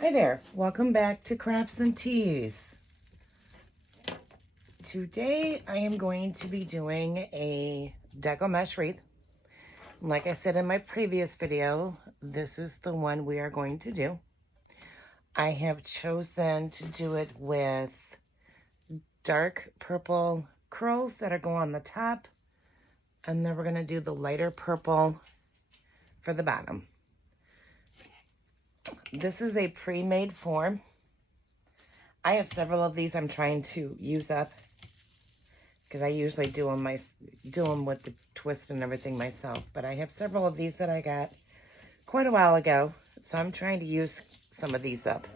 Hi there, welcome back to Crafts and Teas. Today I am going to be doing a Deco Mesh Wreath. Like I said in my previous video, this is the one we are going to do. I have chosen to do it with dark purple curls that are going on the top, and then we're going to do the lighter purple for the bottom. This is a pre-made form. I have several of these I'm trying to use up because I usually do them with the twist and everything myself. But I have several of these that I got quite a while ago, so I'm trying to use some of these up.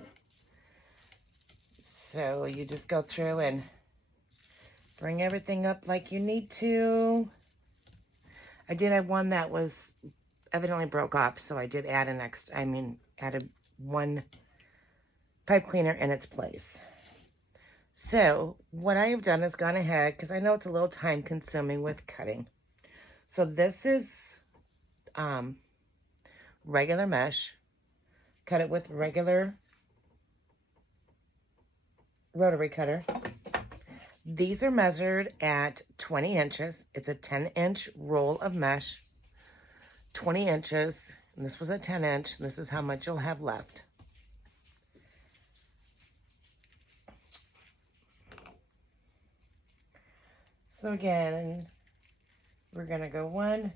So you just go through and bring everything up like you need to. I did have one that was evidently broke up, so I did add added one pipe cleaner in its place. So what I have done is gone ahead, because I know it's a little time consuming with cutting. So this is regular mesh. Cut it with regular rotary cutter. These are measured at 20 inches. It's a 10-inch roll of mesh, 20 inches, and this was a 10-inch. This is how much you'll have left. So again, we're gonna go 1,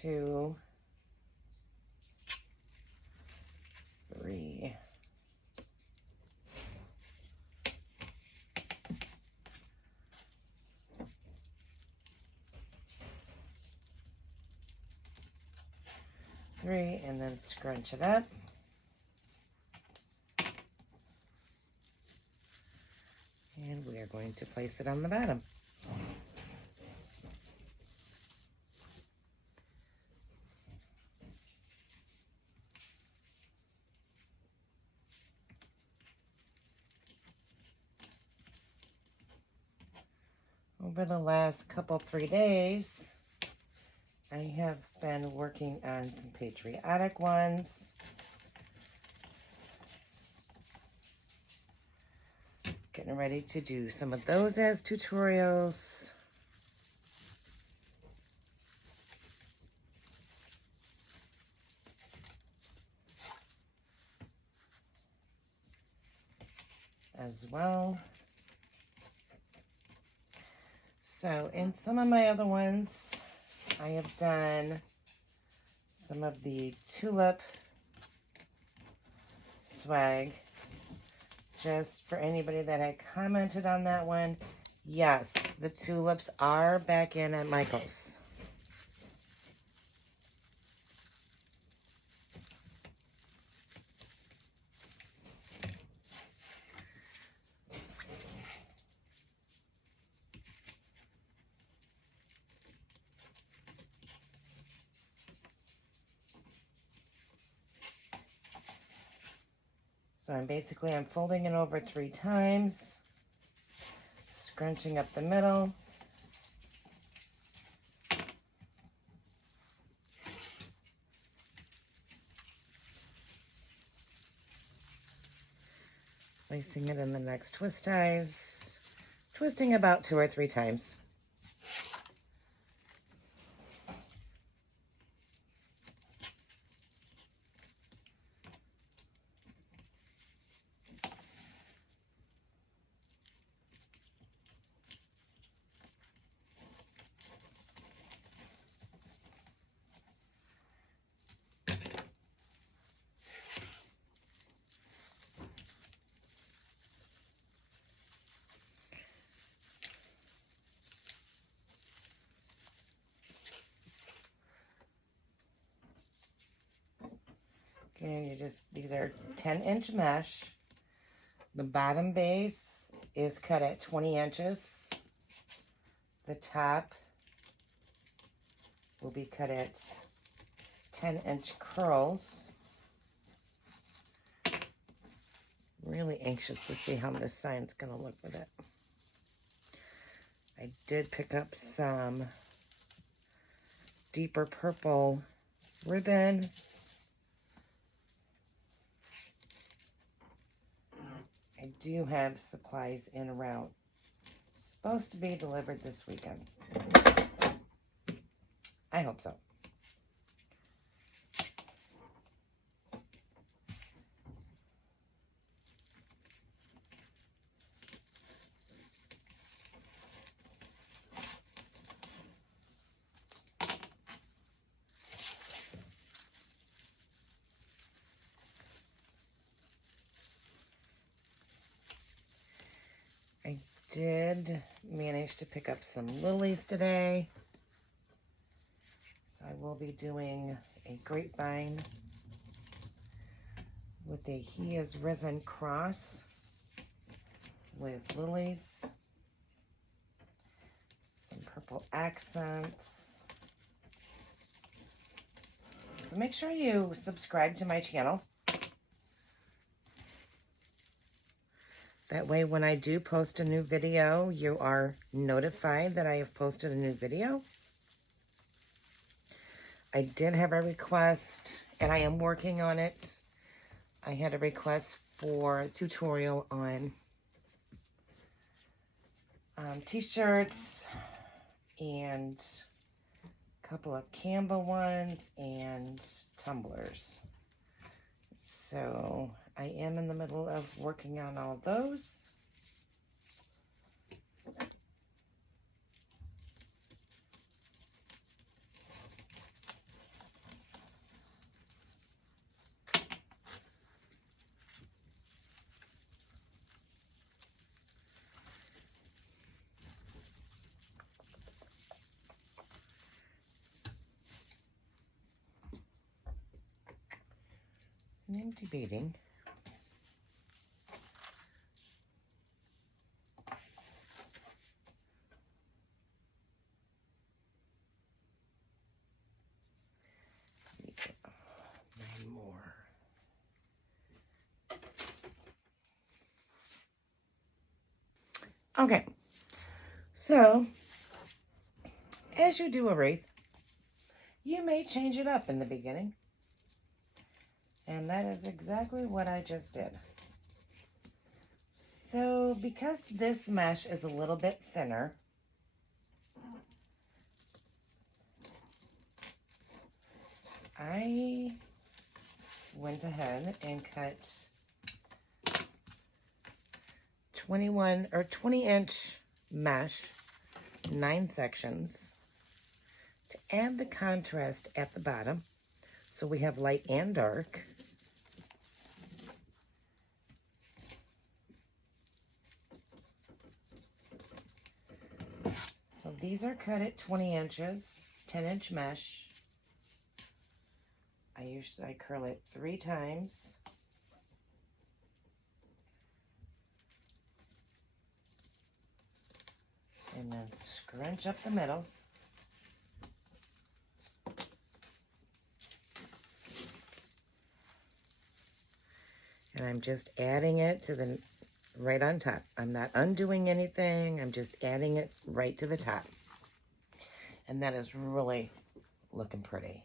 2, 3, 3, and then scrunch it up. And we are going to place it on the bottom. Over the last 3 days, I have been working on some patriotic ones. Getting ready to do some of those as tutorials. As well. So in some of my other ones, I have done some of the tulip swag. Just for anybody that had commented on that one, yes, the tulips are back in at Michael's. So I'm folding it over 3 times, scrunching up the middle. Placing it in the next twist ties, twisting about 2 or 3 times. Okay, these are 10-inch mesh. The bottom base is cut at 20 inches. The top will be cut at 10-inch curls. Really anxious to see how this sign's gonna look with it. I did pick up some deeper purple ribbon do have supplies en route. Supposed to be delivered this weekend. I hope so. I did manage to pick up some lilies today. So I will be doing a grapevine with a He Is Risen cross with lilies, some purple accents. So make sure you subscribe to my channel. That way when I do post a new video, you are notified that I have posted a new video. I did have a request, and I am working on it. I had a request for a tutorial on t-shirts and a couple of Canva ones and tumblers. So I am in the middle of working on all those. And I'm debating. Nine more. Okay, so as you do a wreath, you may change it up in the beginning. And that is exactly what I just did. So because this mesh is a little bit thinner, I went ahead and cut 21 or 20-inch mesh, 9 sections, to add the contrast at the bottom. So we have light and dark. So these are cut at 20 inches, 10-inch mesh. I curl it 3 times. And then scrunch up the middle. And I'm just adding it to the right on top. I'm not undoing anything. I'm just adding it right to the top. And that is really looking pretty.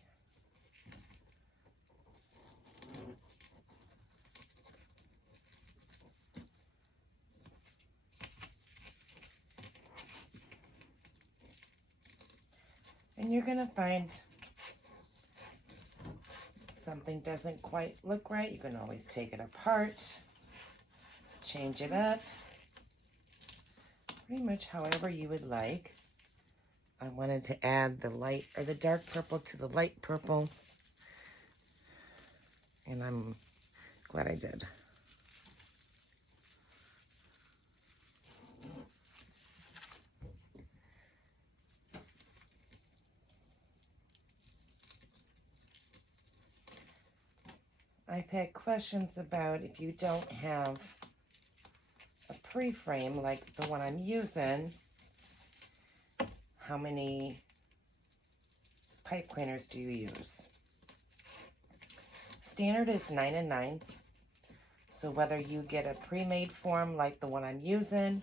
And you're going to find something doesn't quite look right. You can always take it apart, change it up, pretty much however you would like. I wanted to add the light or the dark purple to the light purple, and I'm glad I did. I've had questions about if you don't have a pre-frame like the one I'm using, how many pipe cleaners do you use? Standard is 9 and 9. So whether you get a pre-made form like the one I'm using,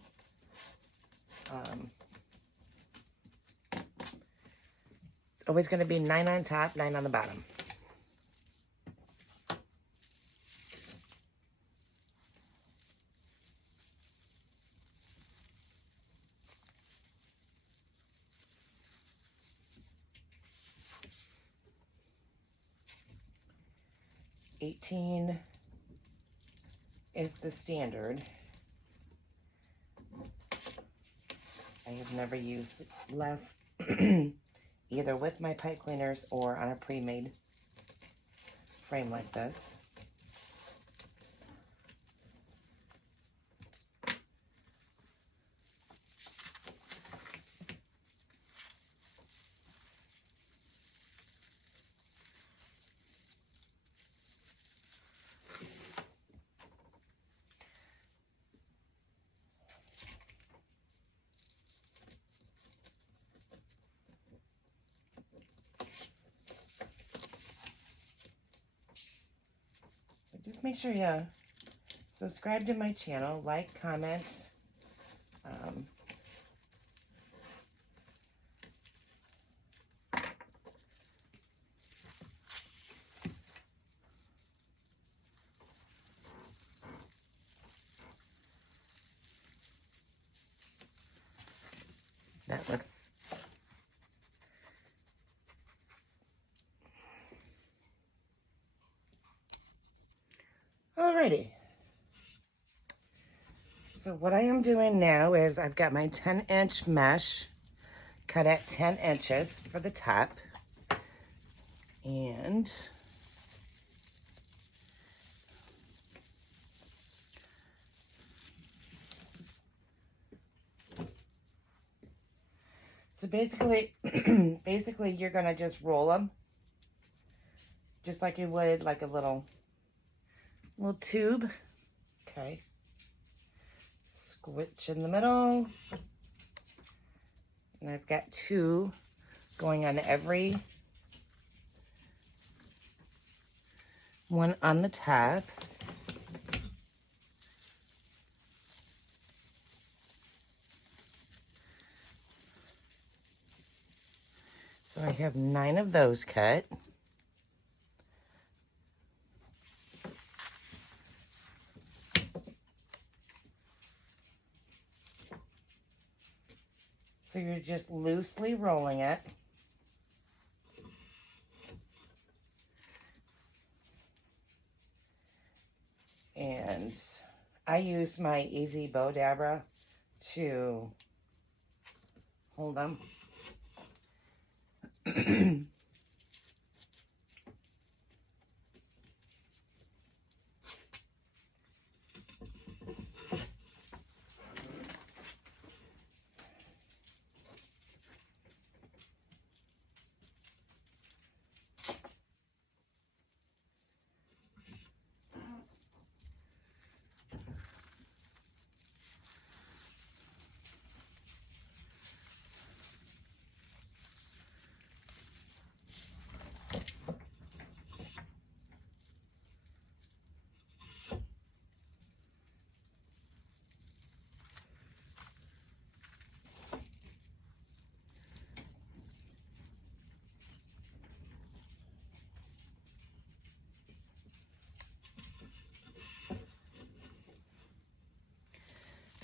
it's always going to be 9 on top, 9 on the bottom. 18 is the standard. I have never used less either with my pipe cleaners or on a pre-made frame like this. Just make sure you subscribe to my channel, like, comment. That looks alrighty. So what I am doing now is I've got my 10-inch mesh cut at 10 inches for the top. And so basically, you're gonna just roll them just like you would like a little tube. Okay. Squitch in the middle. And I've got 2 going on every one on the top. So I have 9 of those cut. So you're just loosely rolling it. And I use my Easy Bow Dabra to hold them.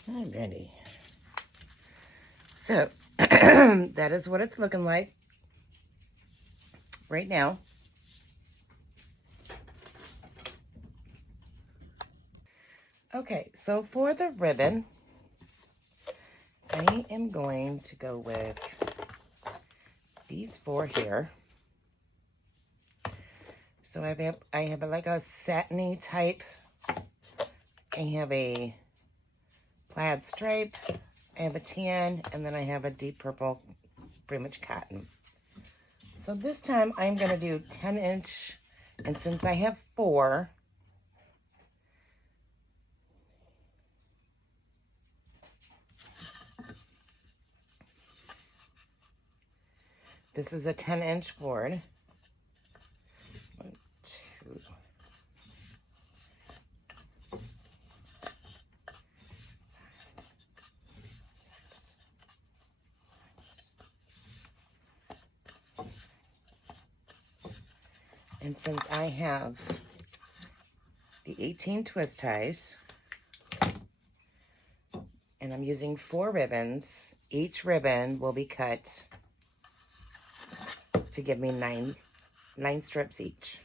Alrighty. So that is what it's looking like right now. Okay, so for the ribbon, I am going to go with these 4 here. So I have like a satiny type. I have a plaid stripe. I have a tan, and then I have a deep purple, pretty much cotton. So this time I'm going to do 10-inch, and since I have 4, this is a 10-inch board. 1, 2. And since I have the 18 twist ties, and I'm using 4 ribbons, each ribbon will be cut to give me 9 strips each.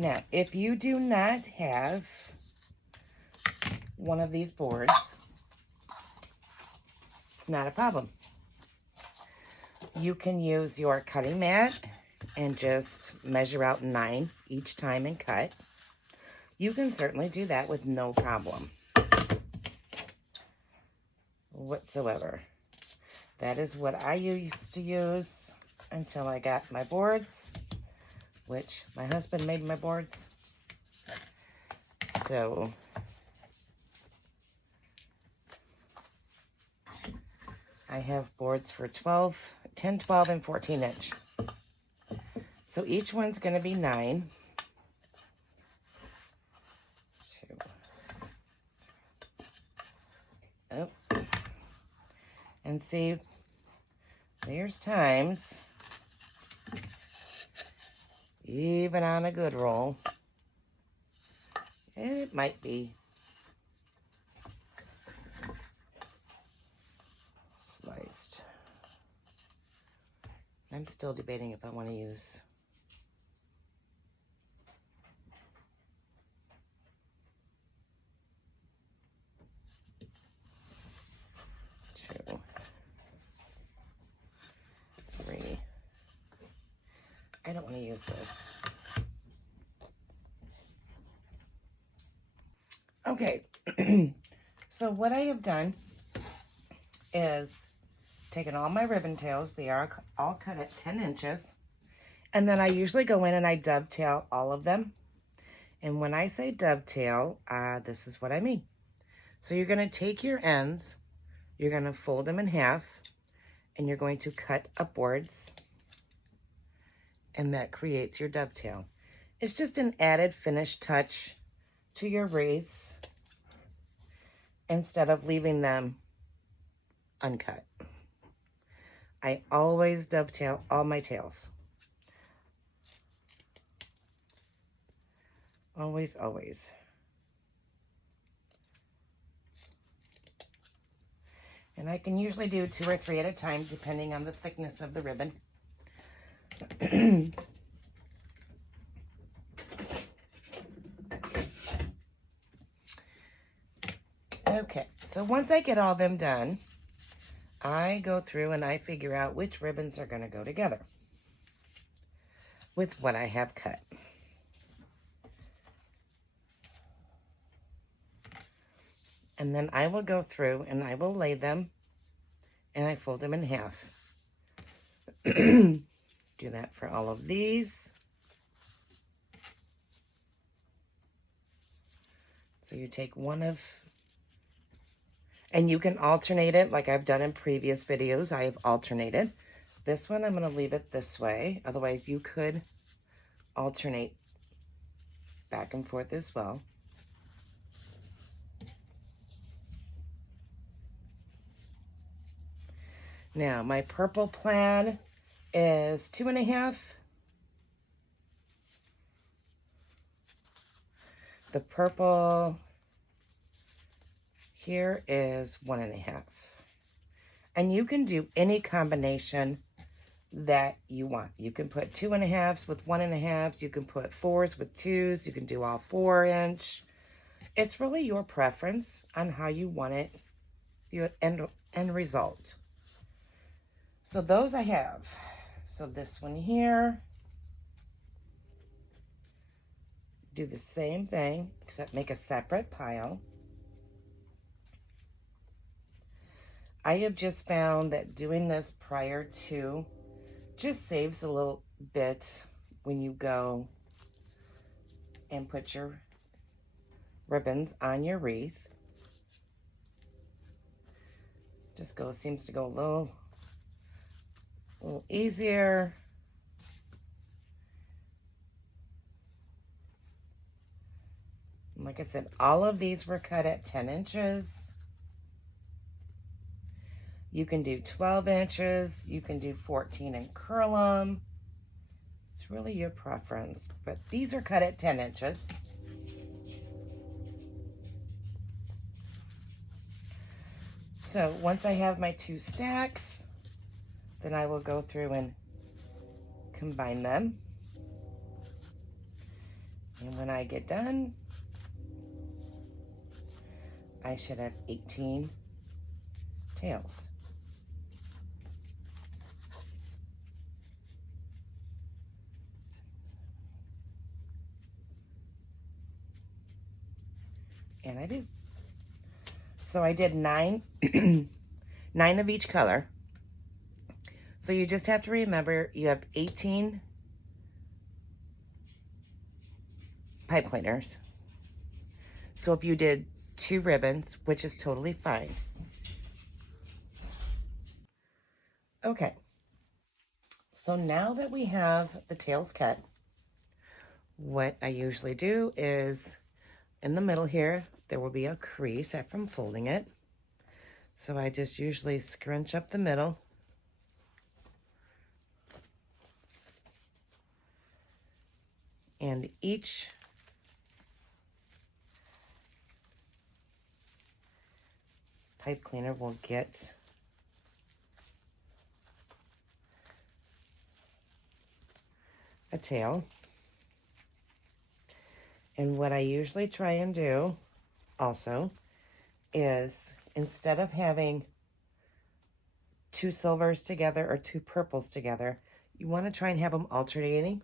Now, if you do not have one of these boards, it's not a problem. You can use your cutting mat and just measure out 9 each time and cut. You can certainly do that with no problem whatsoever. That is what I used to use until I got my boards, which my husband made my boards. So I have boards for 12, 10, 12, and 14 inch. So each one's going to be 9. 2. Oh. And see, there's times, even on a good roll, and it might be sliced. I'm still debating if I want to use I don't want to use this. Okay, so what I have done is taken all my ribbon tails. They are all cut at 10 inches. And then I usually go in and I dovetail all of them. And when I say dovetail, this is what I mean. So you're going to take your ends, you're going to fold them in half, and you're going to cut upwards. And that creates your dovetail. It's just an added finish touch to your wreaths instead of leaving them uncut. I always dovetail all my tails. Always, always. And I can usually do 2 or 3 at a time depending on the thickness of the ribbon. Okay, so once I get all them done, I go through and I figure out which ribbons are going to go together with what I have cut. And then I will go through and I will lay them and I fold them in half. Do that for all of these. So you take one of, and you can alternate it like I've done in previous videos. I have alternated. This one, I'm going to leave it this way. Otherwise, you could alternate back and forth as well. Now, my purple plaid is 2.5. The purple here is 1.5. And you can do any combination that you want. You can put 2.5s with 1.5s. You can put 4s with 2s. You can do all 4-inch. It's really your preference on how you want it, the end result. So those I have. So this one here, do the same thing, except make a separate pile. I have just found that doing this prior to just saves a little bit when you go and put your ribbons on your wreath. Just seems to go a little easier. And like I said, all of these were cut at 10 inches. You can do 12 inches. You can do 14 and curl them. It's really your preference. But these are cut at 10 inches. So once I have my 2 stacks, then I will go through and combine them. And when I get done, I should have 18 tails. And I do. So I did 9, 9 of each color. So you just have to remember you have 18 pipe cleaners. So if you did 2 ribbons, which is totally fine. Okay. So now that we have the tails cut, what I usually do is in the middle here, there will be a crease after I'm folding it. So I just usually scrunch up the middle. And each pipe cleaner will get a tail. And what I usually try and do also is instead of having 2 silvers together or 2 purples together, you want to try and have them alternating.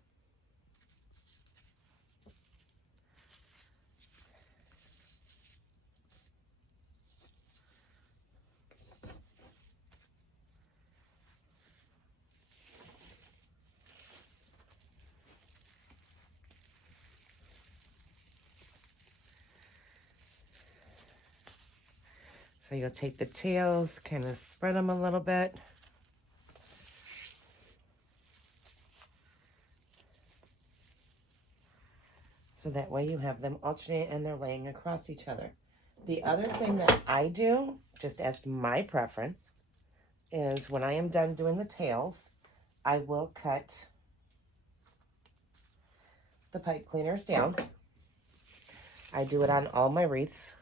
So you'll take the tails, kind of spread them a little bit. So that way you have them alternate and they're laying across each other. The other thing that I do, just as my preference, is when I am done doing the tails, I will cut the pipe cleaners down. I do it on all my wreaths.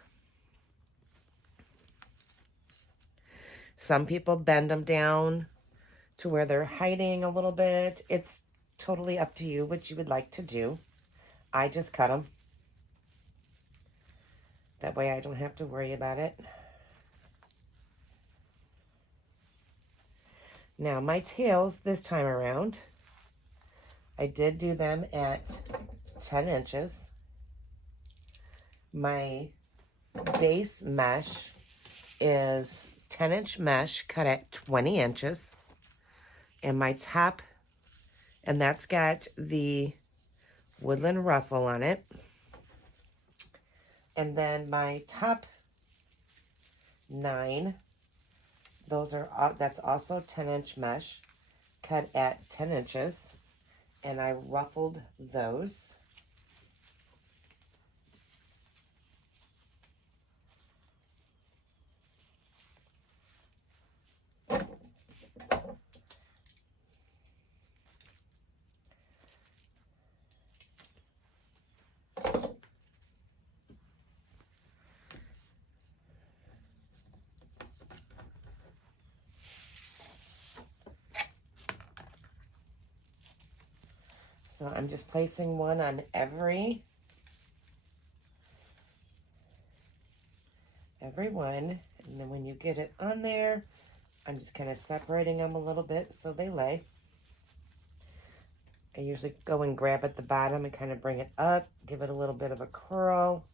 Some people bend them down to where they're hiding a little bit. It's totally up to you what you would like to do. I just cut them. That way I don't have to worry about it. Now my tails this time around, I did do them at 10 inches. My base mesh is 10-inch mesh cut at 20 inches. And my top, and that's got the woodland ruffle on it. And then my top 9, that's also 10-inch mesh cut at 10 inches. And I ruffled those. So I'm just placing one on every one. And then when you get it on there, I'm just kind of separating them a little bit so they lay. I usually go and grab at the bottom and kind of bring it up, give it a little bit of a curl.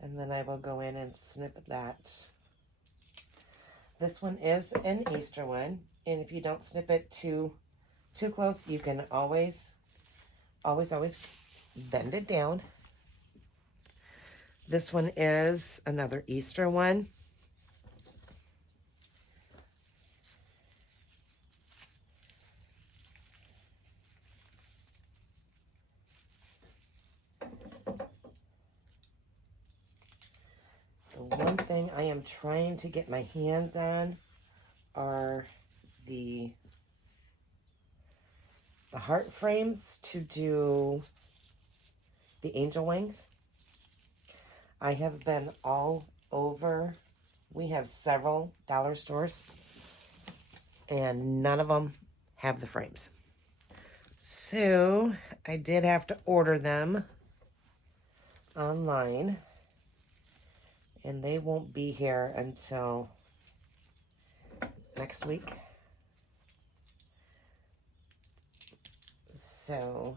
And then I will go in and snip that. This one is an Easter one, and if you don't snip it too close, you can always bend it down. This one is another Easter one. The one thing I am trying to get my hands on are the heart frames to do the angel wings. I have been all over. We have several dollar stores, and none of them have the frames. So I did have to order them online, and they won't be here until next week. So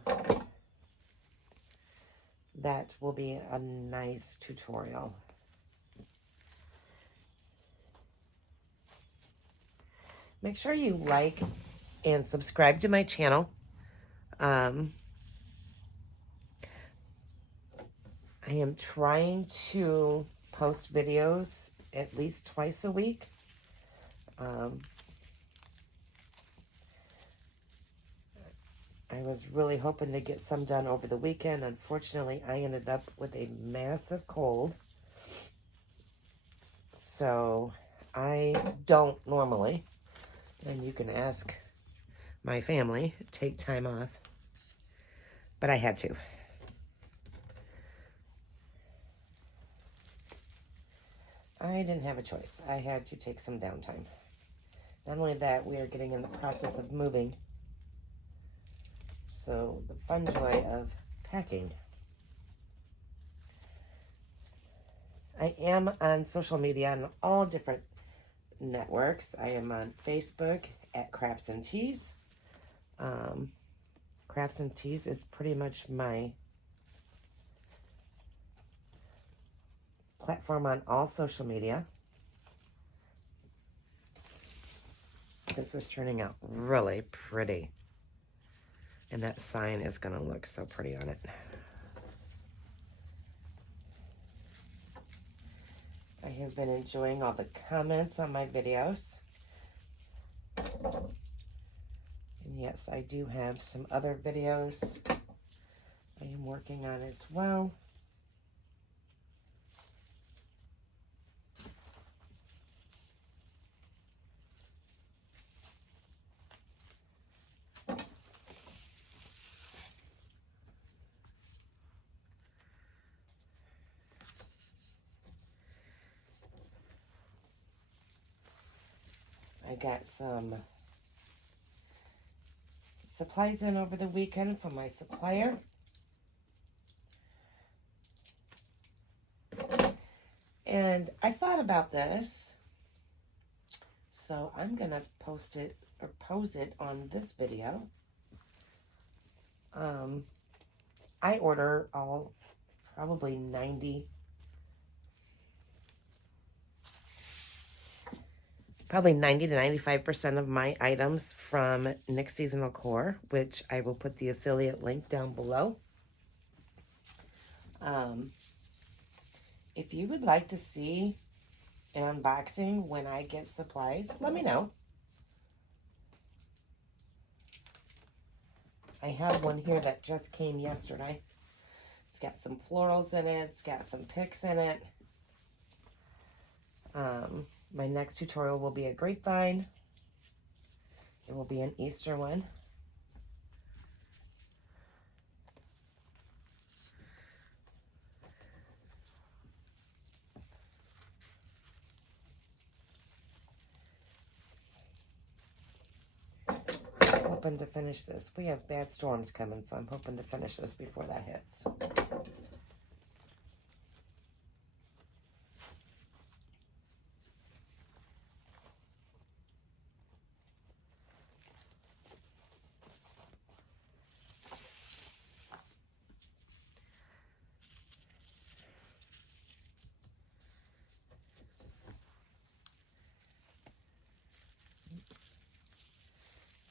that will be a nice tutorial. Make sure you like and subscribe to my channel. I am trying to post videos at least twice a week. I was really hoping to get some done over the weekend. Unfortunately, I ended up with a massive cold. So I don't normally, and you can ask my family, take time off. But I had to. I didn't have a choice. I had to take some downtime. Not only that, we are getting in the process of moving. So the fun joy of packing. I am on social media on all different networks. I am on Facebook at Crafts and Teas. Crafts and Teas is pretty much my platform on all social media. This is turning out really pretty. And that sign is going to look so pretty on it. I have been enjoying all the comments on my videos. And yes, I do have some other videos I am working on as well. I got some supplies in over the weekend from my supplier. And I thought about this, so I'm going to post it or pose it on this video. I order probably 90 to 95% of my items from Nick Seasonal Core, which I will put the affiliate link down below. If you would like to see an unboxing when I get supplies, let me know. I have one here that just came yesterday. It's got some florals in it. It's got some picks in it. My next tutorial will be a grapevine. It will be an Easter one. I'm hoping to finish this. We have bad storms coming, so I'm hoping to finish this before that hits.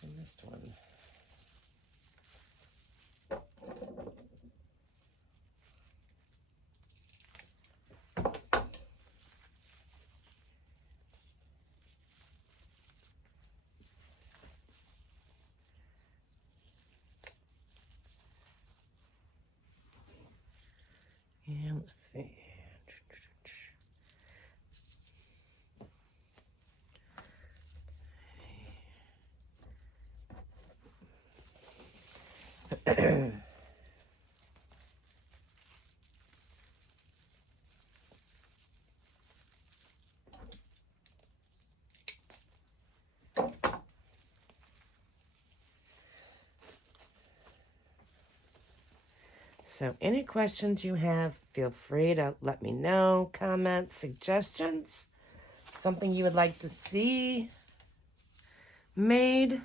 I missed one. And let's see. So any questions you have, feel free to let me know. Comments, suggestions, something you would like to see made.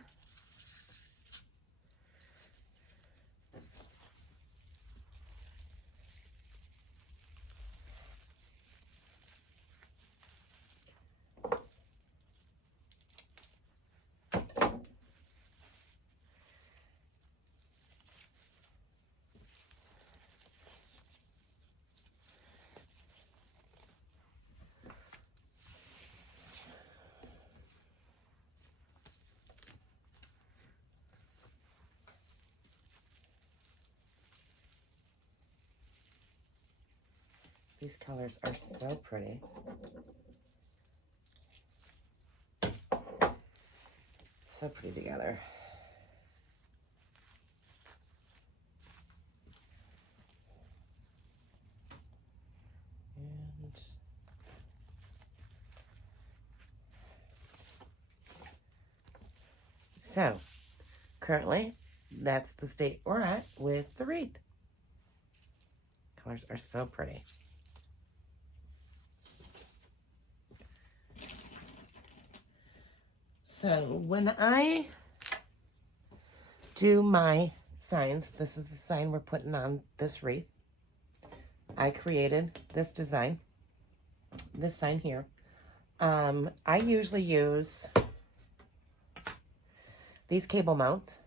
These colors are so pretty. So pretty together. And so currently, that's the state we're at with the wreath. Colors are so pretty. So when I do my signs, this is the sign we're putting on this wreath. I created this design, this sign here. I usually use these cable mounts.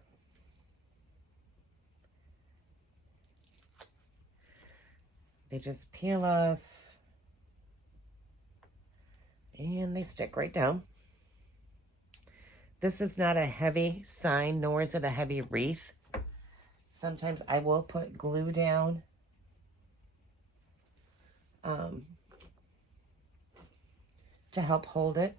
They just peel off and they stick right down. This is not a heavy sign, nor is it a heavy wreath. Sometimes I will put glue down to help hold it.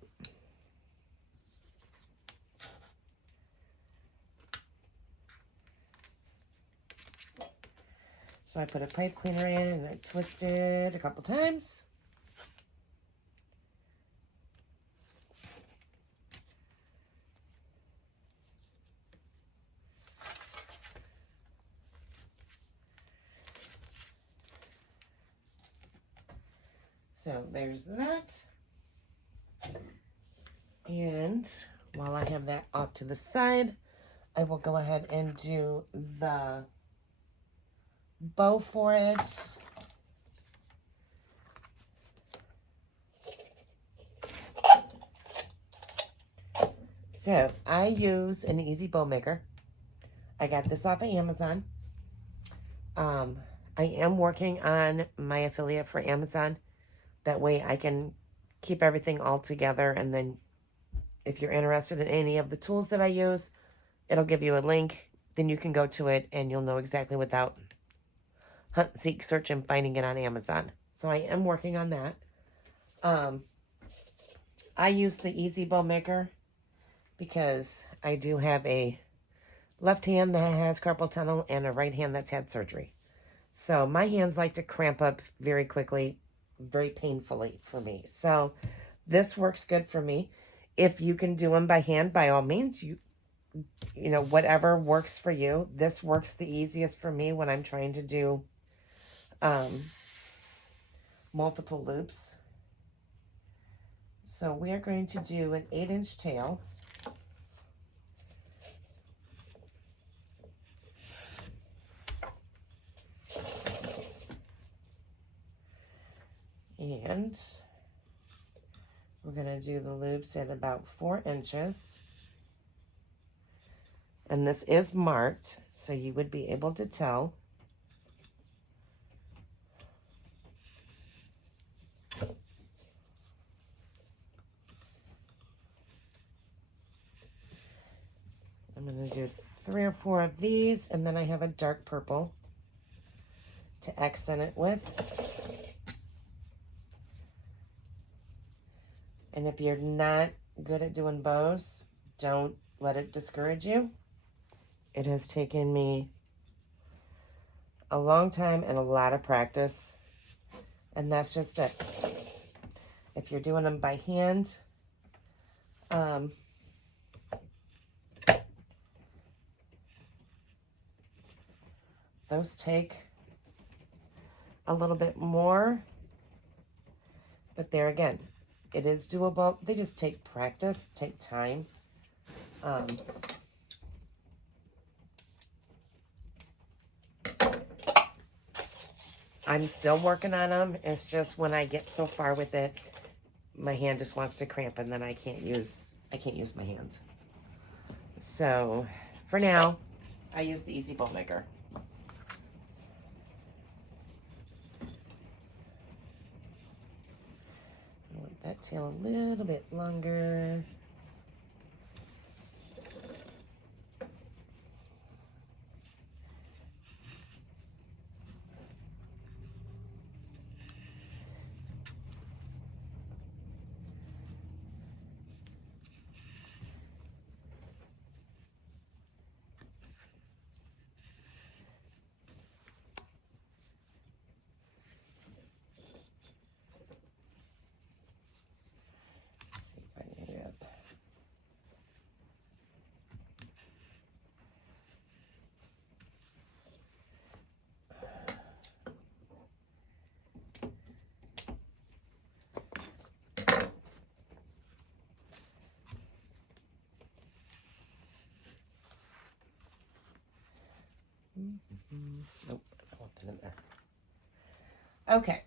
So I put a pipe cleaner in and I twist it a couple times. So there's that. And while I have that off to the side, I will go ahead and do the bow for it. So I use an easy bow maker. I got this off of Amazon. I am working on my affiliate for Amazon. That way I can keep everything all together, and then if you're interested in any of the tools that I use, it'll give you a link. Then you can go to it and you'll know exactly without hunt, seek, search, and finding it on Amazon. So I am working on that. I use the Easy Bow Maker because I do have a left hand that has carpal tunnel and a right hand that's had surgery. So my hands like to cramp up very quickly, very painfully for me. So this works good for me. If you can do them by hand, by all means, you know, whatever works for you. This works the easiest for me when I'm trying to do multiple loops. So we are going to do an 8-inch tail. And we're going to do the loops at about 4 inches. And this is marked, so you would be able to tell. I'm going to do 3 or 4 of these, and then I have a dark purple to accent it with. And if you're not good at doing bows, don't let it discourage you. It has taken me a long time and a lot of practice, and that's just it. If you're doing them by hand, those take a little bit more. But there again, it is doable. They just take practice, take time. I'm still working on them. It's just when I get so far with it, my hand just wants to cramp and then I can't use my hands. So for now, I use the Easy Bowl Maker. I want that tail a little bit longer. Nope, I don't want that in there. Okay.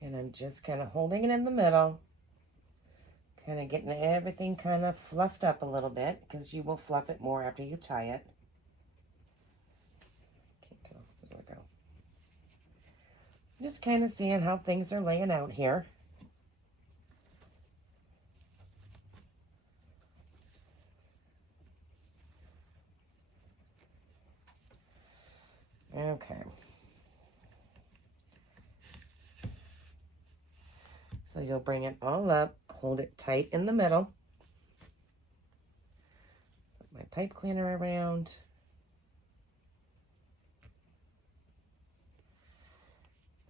And I'm just kind of holding it in the middle, kind of getting everything kind of fluffed up a little bit, because you will fluff it more after you tie it. There we go. Just kind of seeing how things are laying out here. Okay. So you'll bring it all up, hold it tight in the middle. Put my pipe cleaner around.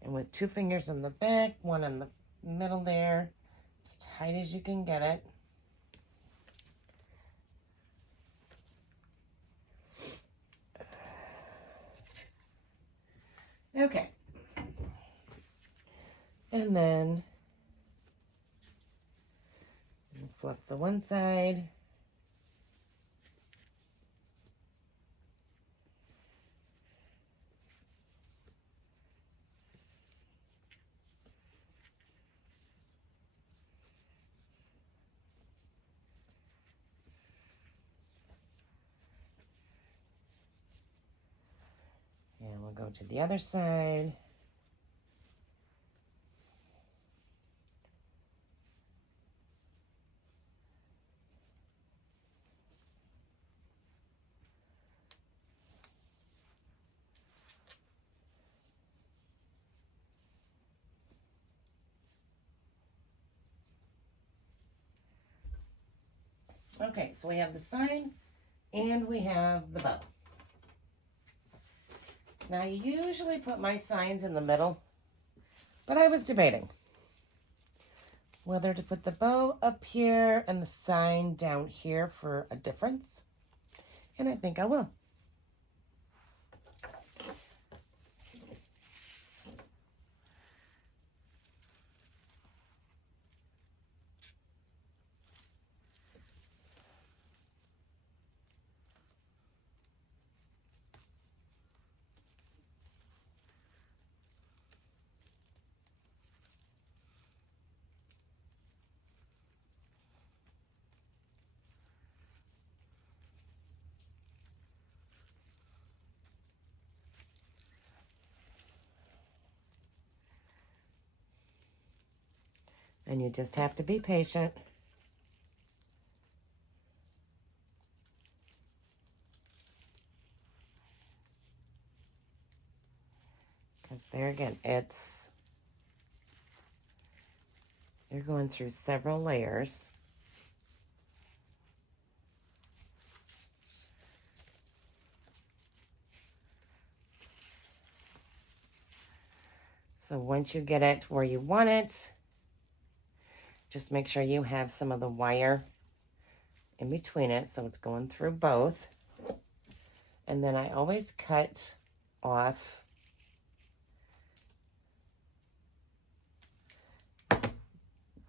And with 2 fingers in the back, 1 in the middle there, as tight as you can get it. Okay. And then fluff the one side. And we'll go to the other side. Okay, so we have the sign and we have the bow. Now, I usually put my signs in the middle, but I was debating whether to put the bow up here and the sign down here for a difference, and I think I will. And you just have to be patient. Because there again, you're going through several layers. So once you get it where you want it, just make sure you have some of the wire in between it so it's going through both. And then I always cut off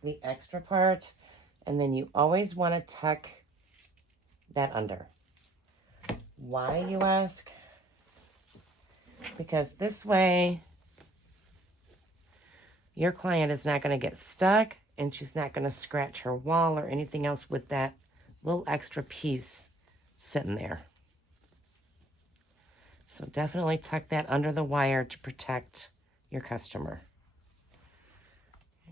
the extra part, and then you always want to tuck that under. Why, you ask? Because this way your client is not going to get stuck and she's not going to scratch her wall or anything else with that little extra piece sitting there. So definitely tuck that under the wire to protect your customer.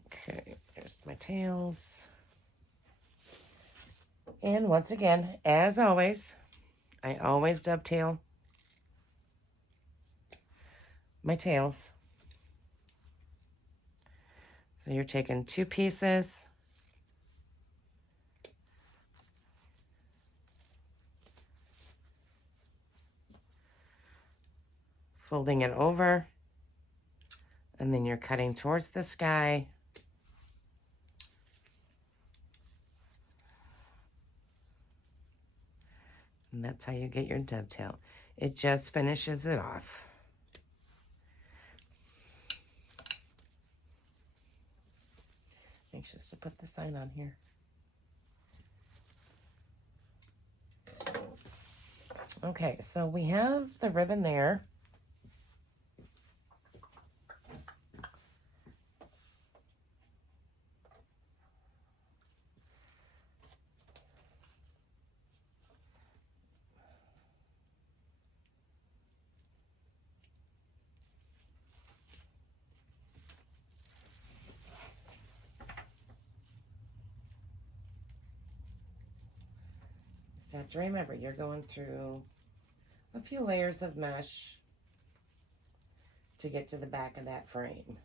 Okay, there's my tails. And once again, as always, I always dovetail my tails. So you're taking 2 pieces, folding it over, and then you're cutting towards the sky. And that's how you get your dovetail. It just finishes it off. Anxious to put the sign on here. Okay, so we have the ribbon there. Just have to remember, you're going through a few layers of mesh to get to the back of that frame.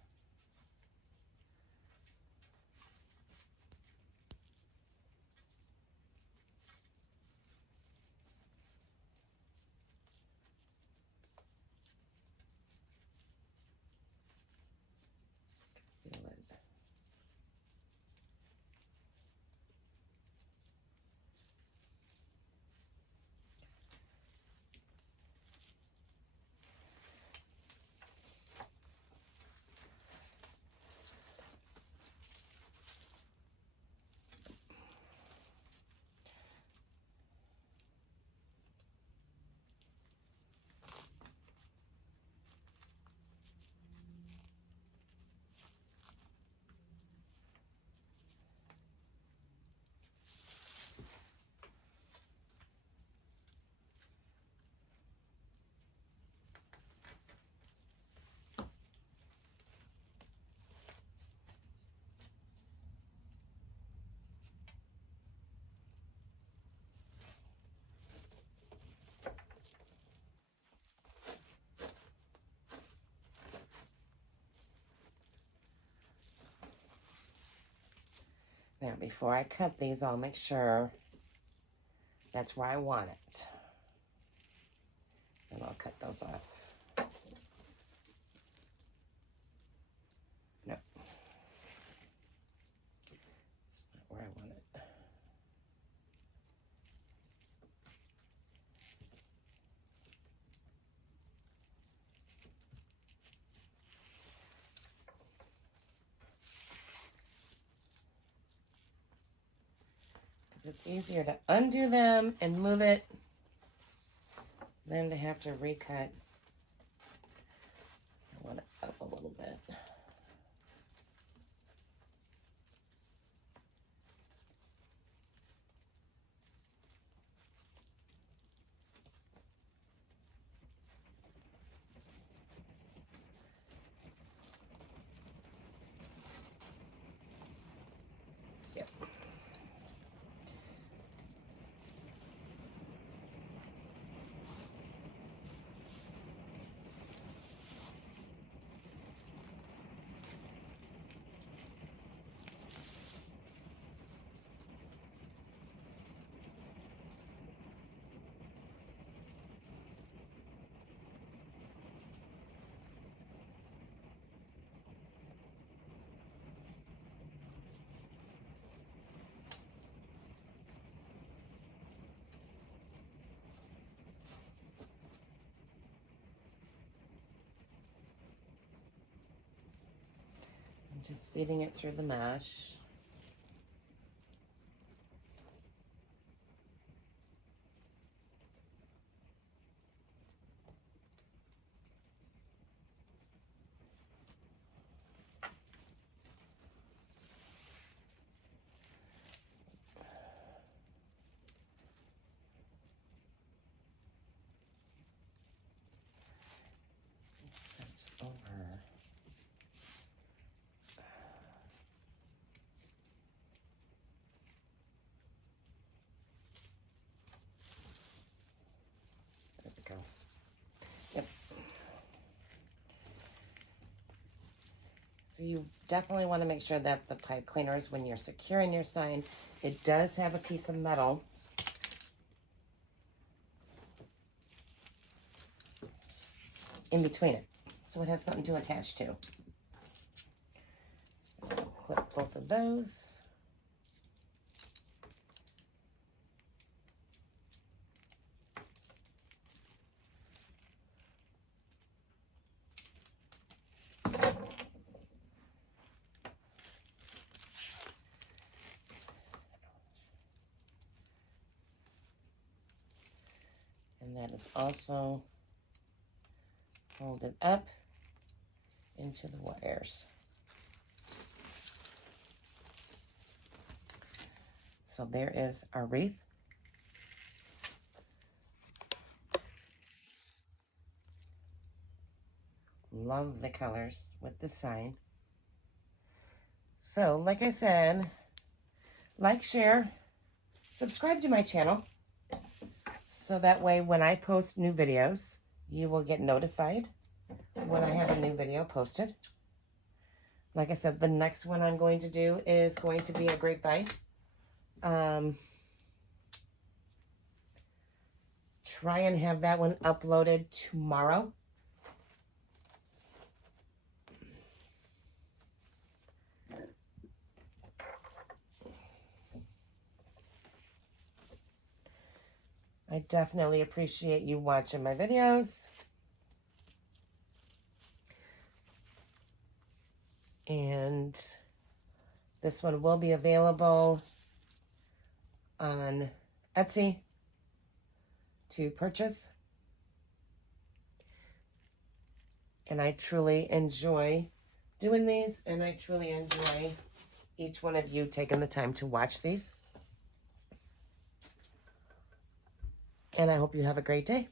Feel it. Now, before I cut these, I'll make sure that's where I want it. And I'll cut those off. No. It's not where I want it. Because it's easier to undo them and move it than to have to recut. I want it up a little bit. Yep. I'm just feeding it through the mesh. Over. There we go. Yep. So you definitely want to make sure that the pipe cleaners, when you're securing your sign, it does have a piece of metal in between it, so it has something to attach to. Clip both of those. And that is also folded up into the wires. So there is our wreath. Love the colors with the sign. So, like I said, like, share, subscribe to my channel, so that way when I post new videos, you will get notified when I have a new video posted. Like I said, the next one I'm going to do is going to be a grapevine. Try and have that one uploaded tomorrow. I definitely appreciate you watching my videos. And this one will be available on Etsy to purchase. And I truly enjoy doing these, and I truly enjoy each one of you taking the time to watch these. And I hope you have a great day.